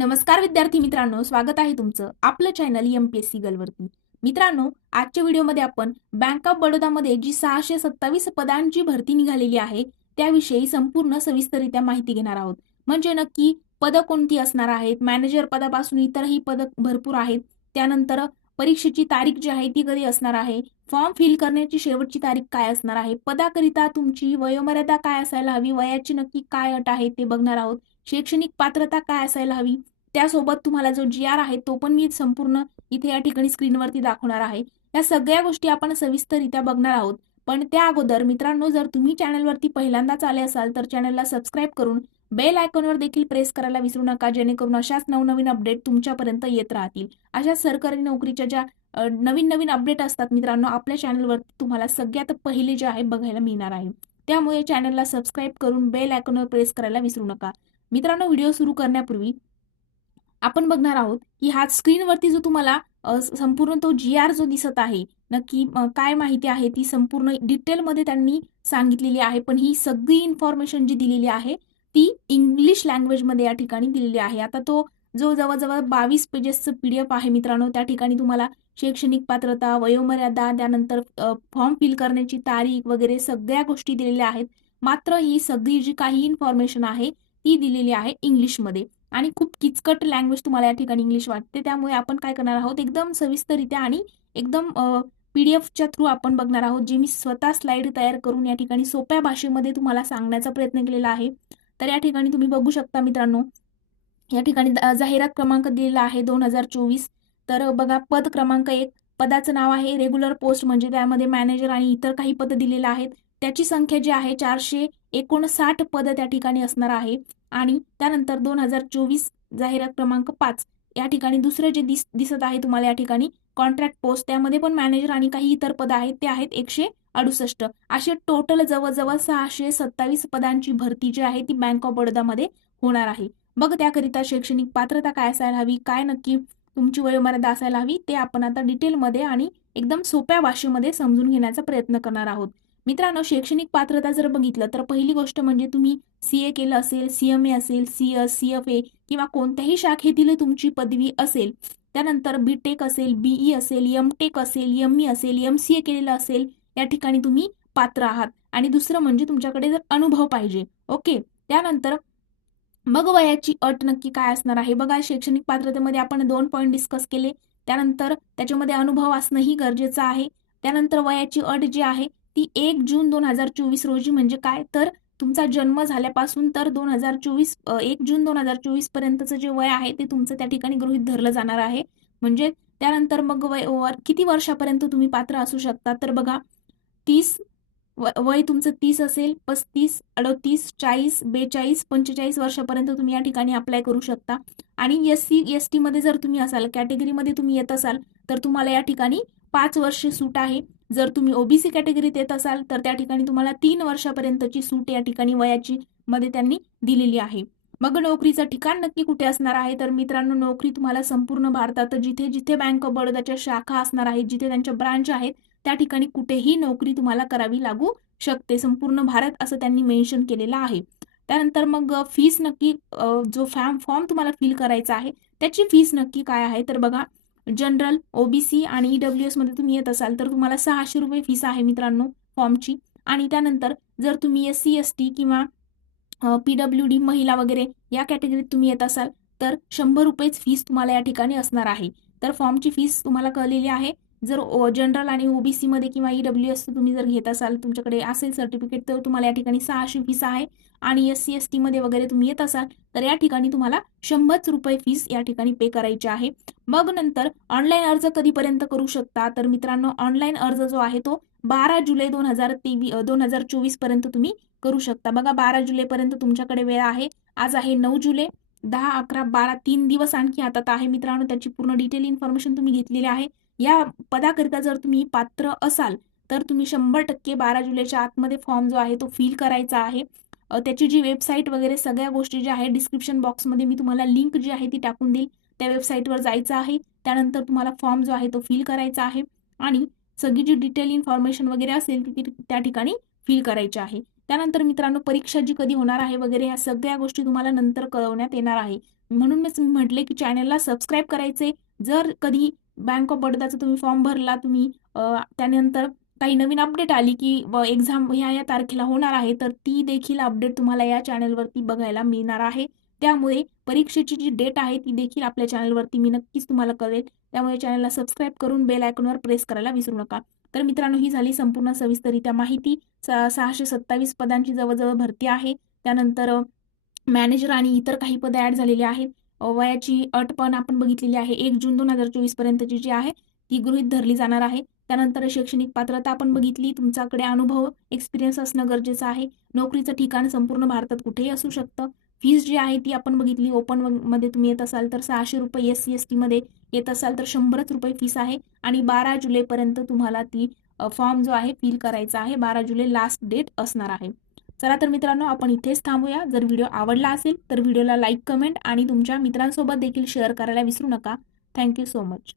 नमस्कार विद्यार्थी मित्रांनो, स्वागत आहे तुमचं आपलं चॅनल एमपीएससी गर्लवरती. मित्रांनो, आजच्या व्हिडिओमध्ये आपण बँक ऑफ बडोदामध्ये जी 627 पदांची भरती निघालेली आहे त्याविषयी संपूर्ण सविस्तररित्या माहिती घेणार आहोत. म्हणजे नक्की पदं कोणती असणार आहेत, मॅनेजर पदापासून इतरही पदं भरपूर आहेत. त्यानंतर परीक्षेची तारीख जी आहे ती कधी असणार आहे, फॉर्म फिल करण्याची शेवटची तारीख काय असणार आहे, पदाकरिता तुमची वयोमर्यादा काय असायला हवी, वयाची नक्की काय अट आहे ते बघणार आहोत. शैक्षणिक पात्रता काय असायला हवी, त्यासोबत तुम्हाला जो जी आर आहे तो पण मी संपूर्ण इथे या ठिकाणी स्क्रीनवरती दाखवणार आहे. या सगळ्या गोष्टी आपण सविस्तररित्या बघणार आहोत. पण त्या अगोदर मित्रांनो, जर तुम्ही चॅनलवरती पहिल्यांदाच आले असाल तर चॅनलला सबस्क्राईब करून बेल आयकॉनवर देखील प्रेस करायला विसरू नका, जेणेकरून अशाच नवनवीन अपडेट तुमच्यापर्यंत येत राहतील. अशा सरकारी नोकरीच्या ज्या नवीन नवीन अपडेट असतात मित्रांनो, आपल्या चॅनलवरती तुम्हाला सगळ्यात पहिले जे आहे बघायला मिळणार आहे. त्यामुळे चॅनलला सबस्क्राईब करून बेल आयकॉनवर प्रेस करायला विसरू नका. मित्रांनो, व्हिडिओ सुरू करण्यापूर्वी आपण बघणार आहोत की हा स्क्रीनवरती जो तुम्हाला संपूर्ण तो जी आर जो दिसत आहे, नक्की काय माहिती आहे ती संपूर्ण डिटेलमध्ये त्यांनी सांगितलेली आहे. पण ही सगळी इन्फॉर्मेशन जी दिलेली आहे ती इंग्लिश लँग्वेजमध्ये या ठिकाणी दिलेली आहे. आता तो जो जवळजवळ 22 पेजेसचं पीडीएफ आहे मित्रांनो, त्या ठिकाणी तुम्हाला शैक्षणिक पात्रता, वयोमर्यादा, त्यानंतर फॉर्म फिल करण्याची तारीख वगैरे सगळ्या गोष्टी दिलेल्या आहेत. मात्र ही सगळी जी काही इन्फॉर्मेशन आहे ती दिलेली आहे इंग्लिशमध्ये आणि खूप किचकट लँग्वेज तुम्हाला या ठिकाणी इंग्लिश वाटते. त्यामुळे आपण काय करणार आहोत, एकदम सविस्तररित्या आणि एकदम पीडीएफच्या थ्रू आपण बघणार आहोत, जे मी स्वतः स्लाइड तयार करून या ठिकाणी सोप्या भाषेमध्ये तुम्हाला सांगण्याचा प्रयत्न केलेला आहे. तर या ठिकाणी तुम्ही बघू शकता मित्रांनो, या ठिकाणी जाहिरात क्रमांक दिलेला आहे 2024. तर बघा, पद क्रमांक 1, पदाचं नाव आहे रेग्युलर पोस्ट, म्हणजे त्यामध्ये मॅनेजर आणि इतर काही पद दिलेलं आहेत. त्याची संख्या जी आहे 459 पद त्या ठिकाणी असणार आहे. आणि त्यानंतर 2024 जाहिरात क्रमांक 5 या ठिकाणी दुसरं जे दिसत आहे तुम्हाला या ठिकाणी कॉन्ट्रॅक्ट पोस्ट, त्यामध्ये पण मॅनेजर आणि काही इतर पद आहेत, ते आहेत 168. असे टोटल जवळजवळ 627 पदांची भरती जी आहे ती बँक ऑफ बडोदामध्ये होणार आहे. मग त्याकरिता शैक्षणिक पात्रता काय असायला हवी, काय नक्की तुमची वयोमर्यादा असायला हवी, ते आपण आता डिटेलमध्ये आणि एकदम सोप्या भाषेमध्ये समजून घेण्याचा प्रयत्न करणार आहोत. मित्रांनो, शैक्षणिक पात्रता जर बघितलं तर पहिली गोष्ट म्हणजे तुम्ही सीए केलं असेल, सीएमए असेल, सीएस, सीएफए किंवा कोणत्याही शाखेतील तुमची पदवी असेल, त्यानंतर बीटेक असेल, बीई असेल, एमटेक असेल, एमई असेल, एमसीए केलेलं असेल, या ठिकाणी तुम्ही पात्र आहात. आणि दुसरं म्हणजे तुमच्याकडे जर अनुभव पाहिजे. ओके. त्यानंतर मग वयाची अट नक्की काय असणार आहे बघा, शैक्षणिक पात्रतेमध्ये आपण 2 पॉईंट डिस्कस केले. त्यानंतर त्याच्यामध्ये अनुभव असणंही गरजेचं आहे. त्यानंतर वयाची अट जी आहे ती 1 जून 2024 रोजी, म्हणजे काय तर तुमचा जन्म झाल्यापासून तर 1 जून 2024 पर्यंतचं जे वय आहे ते तुमचं त्या ठिकाणी गृहीत धरलं जाणार आहे. म्हणजे त्यानंतर मग किती वर्षापर्यंत तुम्ही पात्र असू शकता, तर बघा, 30 वय तुमचं 30 असेल, 35, 38, 40, 42, 45 वर्षापर्यंत तुम्ही या ठिकाणी अप्लाय करू शकता. आणि एससी एसटी मध्ये जर तुम्ही असाल, कॅटेगरीमध्ये तुम्ही येत असाल, तर तुम्हाला या ठिकाणी 5 वर्ष सूट आहे. जर तुम्ही ओबीसी कॅटेगरीत येत असाल तर त्या ठिकाणी तुम्हाला 3 वर्षापर्यंतची सूट या ठिकाणी वयाची मध्ये त्यांनी दिलेली आहे. मग नोकरीचं ठिकाण नक्की कुठे असणार आहे, तर मित्रांनो, नोकरी तुम्हाला संपूर्ण भारतात जिथे जिथे बँक ऑफ बडोदाच्या शाखा असणार आहेत, जिथे त्यांच्या ब्रांच आहेत, त्या ठिकाणी कुठेही नोकरी तुम्हाला करावी लागू शकते. संपूर्ण भारत असं त्यांनी मेन्शन केलेलं आहे. त्यानंतर मग फीस नक्की, जो फॉर्म तुम्हाला फिल करायचा आहे त्याची फीस नक्की काय आहे, तर बघा, जनरल, ओबीसी आणि ईडब्ल्यूएस मध्ये तुम्ही येत असाल तर तुम्हाला 600 रुपये फीस आहे मित्रांनो फॉर्मची. आणि त्यानंतर जर तुम्ही एससी एसटी किंवा पीडब्ल्यूडी, महिला वगैरे या कॅटेगरीत तुम्ही येत असाल तर 100 रुपयेच फीस तुम्हाला या ठिकाणी असणार आहे. तर फॉर्मची फीस तुम्हाला कळलेली आहे. जर जनरल आणि ओबीसी मध्ये किंवा ईडब्ल्यूएस तुम्ही जर घेत असाल, तुमच्याकडे असेल सर्टिफिकेट, तर तुम्हाला या ठिकाणी 600 फीस आहे. आणि एससी एसटी मध्ये वगैरे तुम्ही येत असाल तर या ठिकाणी तुम्हाला 100 रुपये फीस या ठिकाणी पे करायची आहे. मग नंतर ऑनलाईन अर्ज कधीपर्यंत करू शकता, तर मित्रांनो, ऑनलाईन अर्ज जो आहे तो 12 जुलै 2024 पर्यंत तुम्ही करू शकता. बघा, 12 जुलैपर्यंत तुमच्याकडे वेळ आहे. आज आहे 9 जुलै, 10, 11, 12, 3 दिवस आणखी हातात आहे मित्रांनो. त्याची पूर्ण डिटेल इन्फॉर्मेशन तुम्ही घेतलेली आहे. या पदाकरिता जर तुम्ही पात्र असाल तर तुम्ही 100% 12 जुलैच्या आतमध्ये फॉर्म जो आहे तो फिल करायचा आहे. त्याची जी वेबसाईट वगैरे सगळ्या गोष्टी ज्या आहेत डिस्क्रिप्शन बॉक्समध्ये मी तुम्हाला लिंक जी आहे ती टाकून देईल. त्या वेबसाईटवर जायचं आहे. त्यानंतर तुम्हाला फॉर्म जो आहे तो फिल करायचा आहे आणि सगळी जी डिटेल इन्फॉर्मेशन वगैरे असेल ती त्या ठिकाणी फिल करायची आहे. त्यानंतर मित्रांनो, परीक्षा जी कधी होणार आहे वगैरे ह्या सगळ्या गोष्टी तुम्हाला नंतर कळवण्यात येणार आहे. म्हणून मी म्हटले की चॅनलला सबस्क्राईब करायचे. जर कधी बँक ऑफ बडोदाचा तुम्ही फॉर्म भरला, तुम्ही त्यानंतर काही नवीन अपडेट आली की एक्झाम ह्या तारखेला होणार आहे, तर ती देखील अपडेट तुम्हाला या चॅनलवरती बघायला मिळणार आहे. त्यामुळे परीक्षेची जी डेट आहे ती देखील आपल्या चॅनलवरती मी नक्कीच तुम्हाला कळवेल. त्यामुळे चॅनलला सबस्क्राईब करून बेल आयकॉनवर प्रेस करायला विसरू नका. तर मित्रांनो, ही झाली संपूर्ण सविस्तररित्या माहिती. 627 पदांची जवळजवळ भरती आहे. त्यानंतर मॅनेजर आणि इतर काही पदे ऍड झालेली आहेत. वयाची अट पण आपण बघितलेली आहे. 1 जून 2024 पर्यंतची जी आहे ती गृहीत धरली जाणार आहे. त्यानंतर शैक्षणिक पात्रता आपण बघितली. तुमच्याकडे अनुभव, एक्सपिरियन्स असणं गरजेचं आहे. नोकरीचं ठिकाण संपूर्ण भारतात कुठेही असू शकतं. फीस जी आहे ती आपण बघितली. ओपन मध्ये तुम्ही येत असाल तर 600 रुपये, SC ST मध्ये येत असाल तर 100 रुपये फीस आहे आणि 12 जुलैपर्यंत तुम्हाला ती फॉर्म जो आहे फिल करायचा आहे. 12 जुलै लास्ट डेट असणार आहे. चला तर मित्रांनो, आपण इथेच थांबूया. जर व्हिडिओ आवडला असेल तर व्हिडिओला लाईक, कमेंट आणि तुमच्या मित्रांसोबत देखील शेअर करायला विसरू नका. Thank you so much.